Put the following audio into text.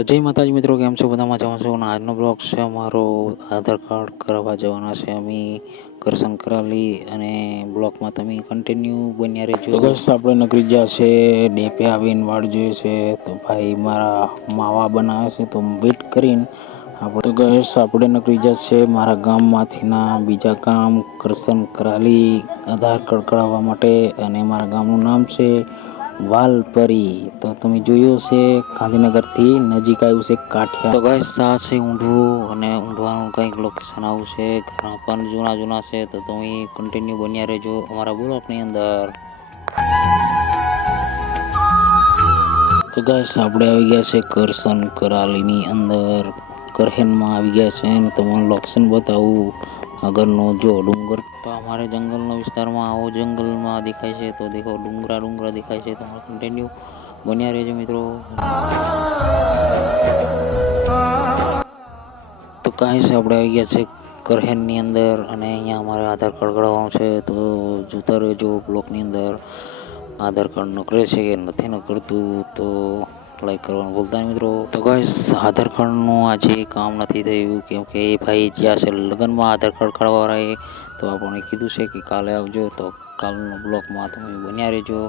તો જય માતાજી મિત્રો, કેમ છો? બધા મજામાં છો? અને આજનો બ્લોગ છે અમારો આધાર કાર્ડ કરાવવા જવાના છે અમે કરશન કરાવી, અને બ્લોગમાં તમે કન્ટિન્યુ બન્યા રહેજો. તો બસ આપણે નકરી ગયા છે ડેપે આવીને વાડ જોઈએ છે. તો ભાઈ મારા માવા બનાવે છે તો વેટ કરીને આપણે ગેસ આપણે નકરી ગયા છે મારા ગામમાંથીના બીજા ગામ કરશન કરાલી આધાર કાર્ડ કરાવવા માટે. અને મારા ગામનું નામ છે વાલપરી. તો તમે જોયું છે ગાંધીનગરથી નજીક આવ્યું છે કાઠિયા. તો ગાઈસ આ છે ઊંઢવું, અને ઊંઢવાનું કંઈક લોકેશન આવું છે. ઘણા પણ જૂના છે, તો તમે કન્ટિન્યુ બન્યા રહેજો અમારા બ્લોગની અંદર. તો ગાઈસ આપણે આવી ગયા છે કરશન કરાલીની અંદર, કરહેનમાં આવી ગયા છે. અને તમને લોકેશન બતાવું આગળનો જો ડુંગર. તો અમારે જંગલનો વિસ્તારમાં આવો જંગલમાં દેખાય છે. તો દેખો ડુંગરા દેખાય છે. તો કન્ટિન્યુ બન્યા રહેજો મિત્રો. તો કાંઈ છે આપણે આવી ગયા છે કરહેનની અંદર, અને અહીંયા અમારે આધાર કાર્ડ કઢાવવાનું છે. તો જોતા રહેજો બ્લોકની અંદર. આધાર કાર્ડ નોકરે છે કે નથી નોકરતું, તો લાઈક કરવાનું ભૂલતા નહીં મિત્રો. તો ગાઈસ આધાર કાર્ડનું આજે કામ નથી થયું, કેમ કે એ ભાઈ જ્યાં છે લગ્નમાં આધાર કાર્ડ કઢાવવા, તો આપણને કીધું છે કે કાલે આવજો. તો કાલનો બ્લોકમાં તમે બન્યા રહેજો.